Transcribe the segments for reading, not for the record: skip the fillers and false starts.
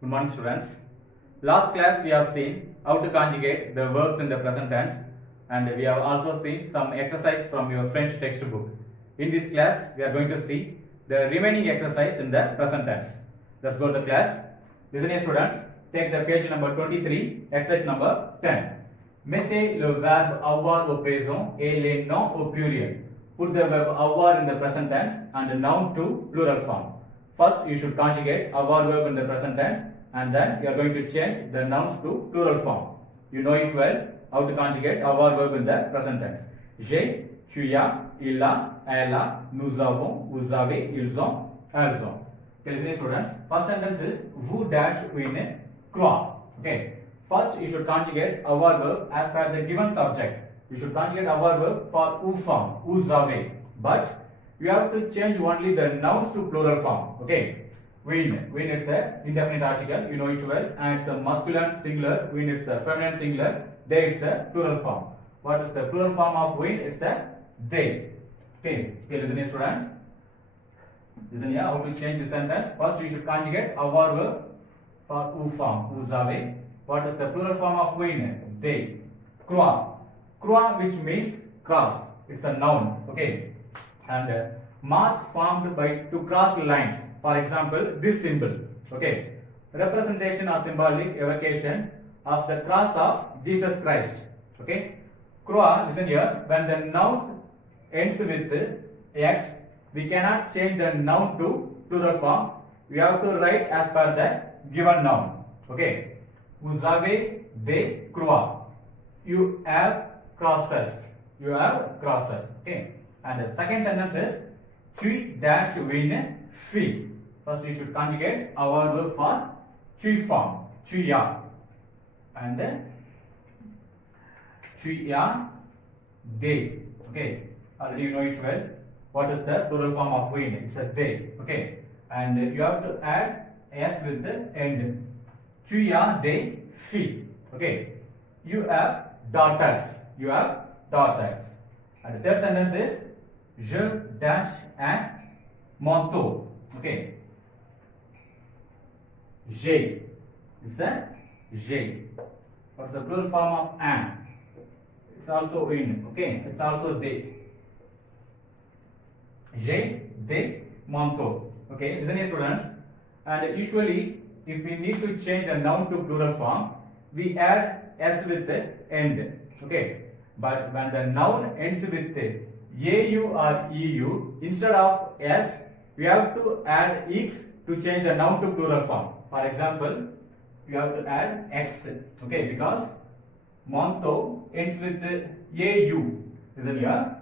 Good morning, students. Last class we have seen how to conjugate the verbs in the present tense, and we have also seen some exercise from your French textbook. In this class, we are going to see the remaining exercise in the present tense. Let's go to the class. Listen here, students. Take the page number 23, exercise number 10. Mettez le verbe avoir au présent et les noms au pluriel. Put the verb avoir in the present tense and the noun to plural form. First, you should conjugate avoir verb in the present tense, and then you are going to change the nouns to plural form. You know it well how to conjugate avoir verb in the present tense. J'ai, tu as, il a, elle a, nous avons, vous avez, ils ont, elles ont. Okay, listen students. First sentence is vous dash une croix. Okay. First, you should conjugate avoir verb as per the given subject. You should conjugate avoir verb for ou form, vous avez. But you have to change only the nouns to plural form. Okay. Win is a indefinite article, you know it well, and it's a masculine singular. Win is a feminine singular. They is a plural form. What is the plural form of win? It's a they. Okay. Okay, listen here, students. Listen here, how to change the sentence. First, you should conjugate avoir verb for ou form, vous avez. What is the plural form of win? They. Croix. Croix, which means cross. It's a noun. Okay. And mark formed by two crossed lines. For example, this symbol. Okay. Representation or symbolic evocation of the cross of Jesus Christ. Okay. Croix, listen here. When the noun ends with X, we cannot change the noun to plural form. We have to write as per the given noun. Okay. Vous avez des croix. You have crosses. You have crosses. Okay. And the second sentence is tu dash une fille. First, you should conjugate our verb for tu form. Tu as. And then tu as they. Okay. Already you know it well. What is the plural form of win? It's a they. Okay. And you have to add s with the end. Tu as des filles. Okay. You have daughters. You have daughters. And the third sentence is je dash un manteau. Okay. J'ai. It's a j'ai. What's the plural form of un? It's also in. Okay. It's also they. J'ai des manteaux. Okay. Listen here, students. And usually, if we need to change the noun to plural form, we add s with the end. Okay. But when the noun ends with AU or EU, instead of S, we have to add X to change the noun to plural form. For example, you have to add X, okay, because manteau ends with AU. Isn't here?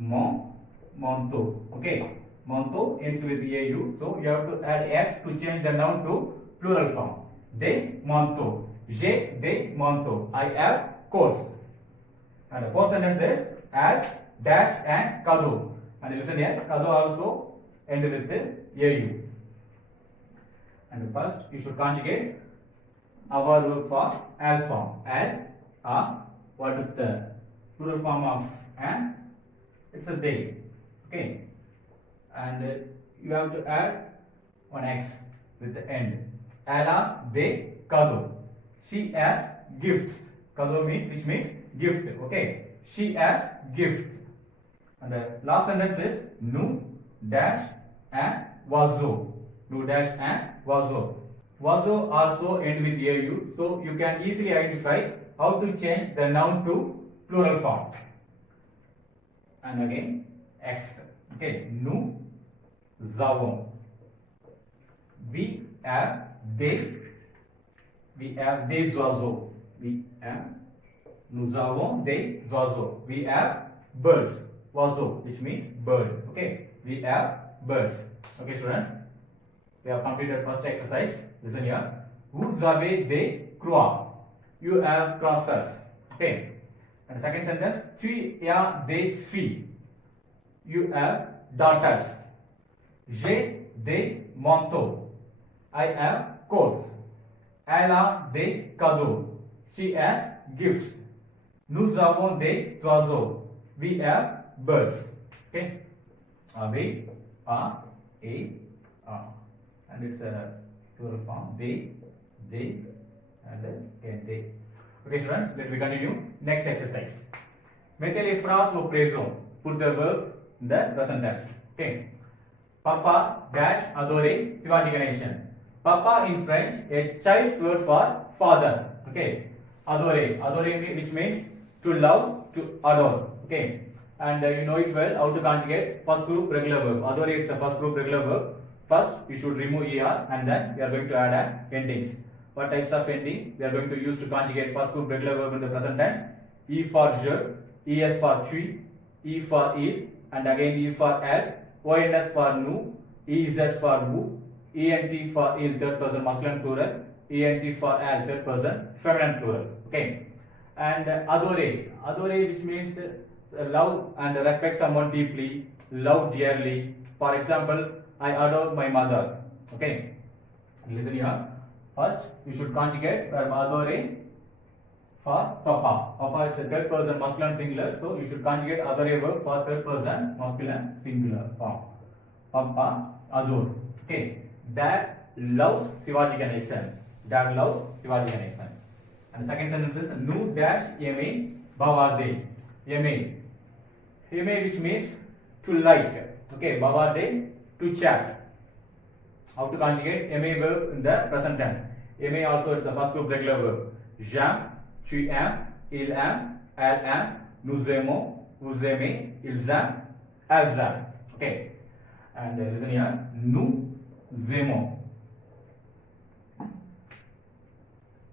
Manteau, okay. Manteau ends with AU, so you have to add X to change the noun to plural form. Des manteaux. J'ai des manteaux. I have coats. And the fourth sentence is add dash and cadeau. And listen here, cadeau also end with the AU. And first, you should conjugate our verb for al form. Al, what is the plural form of an? It's a they. Okay. And you have to add one x with the end. Elle a des cadeaux. She has gifts. Cadeau means, which means gift. Okay. She has gifts. And the last sentence is nous dash un oiseau. Nous dash un oiseau. Oiseau also end with AU, so you can easily identify how to change the noun to plural form. And again, X. Okay. Nous avons. We have des. We have des oiseaux. Nous avons des oiseaux. We have birds. Oiseau, which means bird. Okay. We have birds. Okay, students. We have completed first exercise. Listen here. Vous avez des croix. You have crosses. Okay. And the second sentence. Tu as des filles. You have daughters. J'ai des manteaux. I have coats. Elle a des cadeaux. She has gifts. Nous avons des oiseaux. We have birds. Okay. B, A, A, and it's a plural form, they, and they. Okay, students, let me continue. Next exercise. Mettez les phrases au présent pour the verb in the present tense. Okay. Papa dash adore Shivaji Ganeshan. Papa in French, a child's word for father. Okay. Adore which means to love, to adore. Okay. And you know it well how to conjugate first group regular verb. Adore is the first group regular verb. First, you should remove er and then we are going to add an endings. What types of ending we are going to use to conjugate first group regular verb in the present tense? E for je, es for tu, e for il, and again e for el, ons for nu, ez for vous, ent for il third person masculine plural, ent for al third person feminine plural. Okay. And adore which means love and respect someone deeply, love dearly. For example, I adore my mother. Okay. Listen here. First, you should conjugate verb adore for papa. Papa is a third person masculine singular, so you should conjugate adore verb for third person masculine singular form. Papa adore. Okay. Dad loves Shivaji Ganeshan. Dad loves Shivaji Ganeshan. And the second sentence is nu dash yeme bavarde. Yeme which means to like. Okay, bavarde to chat. How to conjugate aimer verb in the present tense? Aimer also is the first group regular verb. J'aime, tu aimes, il aime, elle aime, nous aimons, vous aimez, ils aiment, elles aiment. Okay. And listen here. Nous aimons.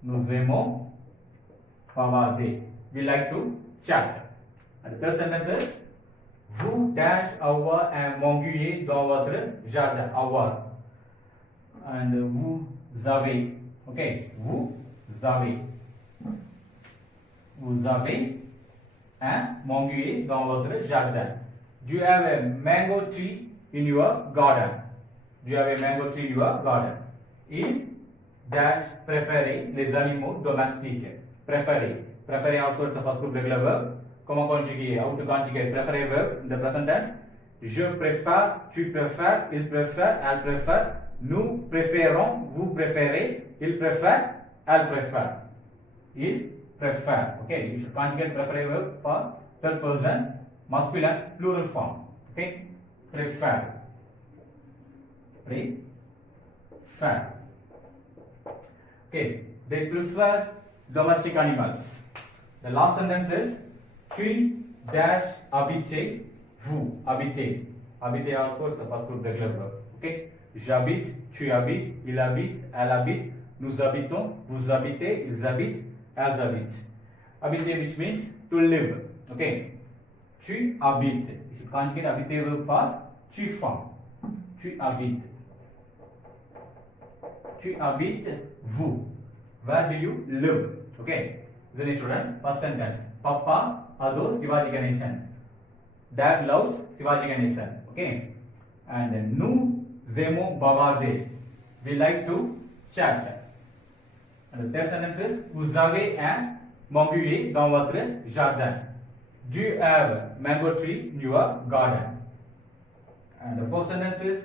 Nous aimons bavarder. We like to chat. And the third sentence is vous dash avoir un manguier dans votre jardin. Avoir. And vous avez. Okay. Vous avez un manguier dans votre jardin. Do you have a mango tree in your garden? Do you have a mango tree in your garden? Il dash préférer les animaux domestiques. Préférer. Préférer also it's a first group regular verb. Comment conjuguer? How to conjugate préférer verb in the present tense? Je préfère, tu préfères, il préfère, elle préfère, nous préférons, vous préférez, il préfère, elle préfère. Il préfère. Okay, you should conjugate préférer verb for third person masculine plural form. Okay, préfère. Préfère. Okay, they prefer domestic animals. The last sentence is tu dash habiter, vous habitez. Habiter also is the first group regular verb. Okay, j'habite, tu habites, il habite, elle habite, nous habitons, vous habitez, ils habitent, elles habitent. Habiter which means to live. Okay, tu habites. You should conjugate habiter verb for tu form. Tu habites. Tu habites, vous. Where do you live? Okay. Then students, first sentence. Papa adores Shivaji Ganeshan. Dad loves Shivaji Ganeshan. Okay. And nous aimons bavarder. We like to chat. And the third sentence is vous avez un manguier dans votre jardin. Do you have mango tree in your garden? And the fourth sentence is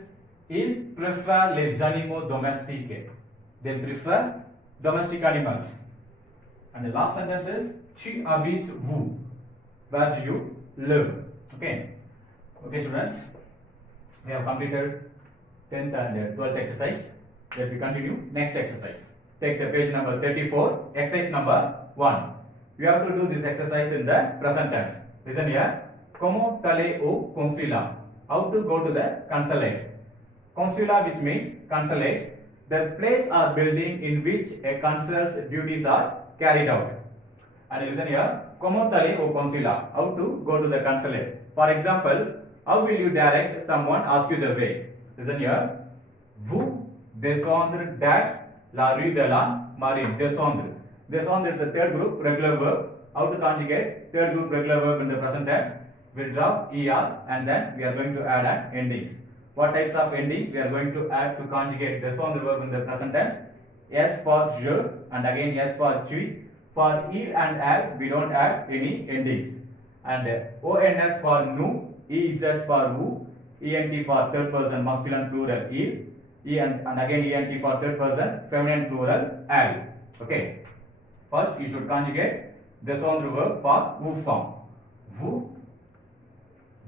ils préfèrent les animaux domestiques. They prefer domestic animals. And the last sentence is tu habites vous. Where do you live? Okay. Okay, students. We have completed 10th and 12th exercise. Let me continue. Next exercise. Take the page number 34, exercise number 1. You have to do this exercise in the present tense. Listen here. Comment aller au consulat? How to go to the consulate? Consulat which means consulate. The place or building in which a consul's duties are carried out. And listen here. Comment aller au consulat? How to go to the consulate? For example, how will you direct someone ask you the way? Listen here. Vous descendre dash la rue de la Marine. Descendre. Descendre is the third group regular verb. How to conjugate third group regular verb in the present tense? We'll drop er and then we are going to add an endings. What types of endings we are going to add to conjugate descendre verb in the present tense? S for je and again S for tu. For il and al we don't add any endings. And ons for nous, ez for vous, ent for third person masculine plural il, E and again ENT for third person, feminine plural, elle. Okay. First, you should conjugate descendre verb for vous form. Vous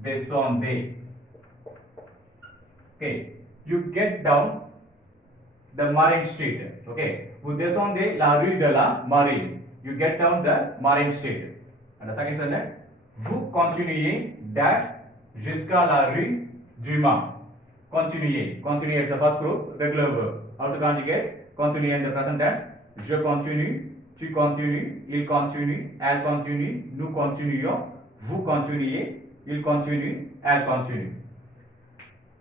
descendez. Okay. You get down the Marine Street. Okay. Vous descendez la rue de la Marine. You get down the Marine Street. And the second sentence, vous continuez dash jusqu'à la rue du Mans. Continuer. Continuer is the first group, regular verb. How to conjugate? Continuer in the present tense. Je continue, tu continues, il continue, elle continue, nous continuons, vous continuez, il continue, elle continue.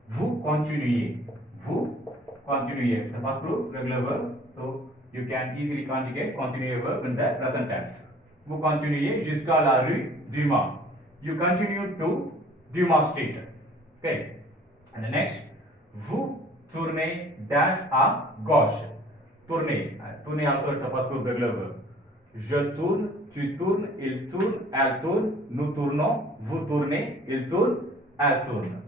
Vous continuez. Vous continuez. It's the first group, regular verb. So you can easily conjugate continuer verb in the present tense. Vous continuez jusqu'à la rue du Mans. You continue to Dumas Street. Okay. And the next, vous tournez dash à gauche. Tourner. Tourner also it's a first group regular verb. Je tourne, tu tournes, il tourne, elle tourne, nous tournons, vous tournez, il tourne, elle tourne.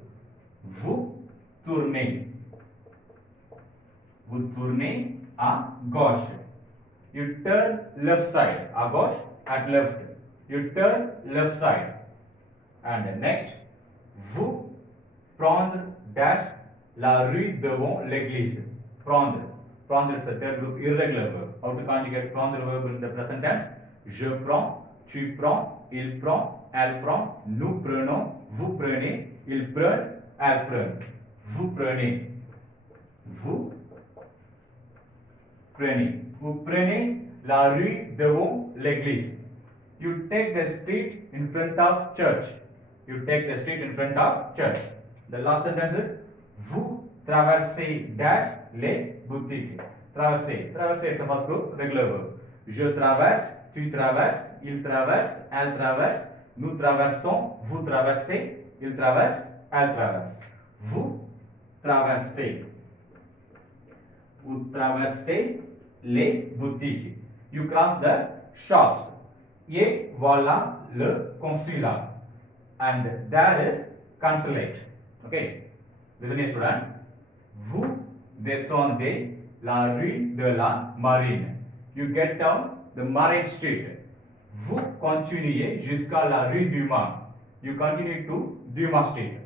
Vous tournez. Vous tournez à gauche. You turn left side. À gauche, at left. You turn left side. And next, vous prendre dash la rue devant l'église. Prendre. Prendre is a third group irregular verb. How to conjugate prendre verb in the present tense? Je prends, tu prends, il prend, elle prend, nous prenons, vous prenez, il prend, elle prend. Vous prenez. Vous prenez. Vous prenez la rue devant l'église. You take the street in front of church. You take the street in front of church. The last sentence is vous traversez dash les boutiques. Traverser. Traverser it's a first group regular verb. Je traverse, tu traverses, il traverse, elle traverse, nous traversons, vous traversez, il traverse, elle traverse. Vous traversez. Vous traversez les boutiques. You cross the shops. Et voilà le consulat. And there is consulate. Okay. Listen here, student. Vous descendez la rue de la Marine. You get down the Marine Street. Vous continuez jusqu'à la rue du Mans. You continue to Dumas Street.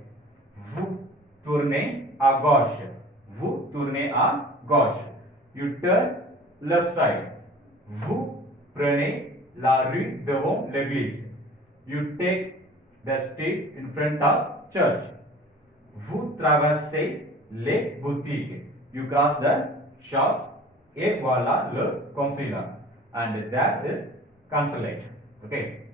Vous tournez à gauche. Vous tournez à gauche. You turn left side. Vous prenez la rue devant l'église. You take the street in front of church. Vous traversez les boutiques. You cross the shop. Et voilà le consulat. And that is consulate. Okay.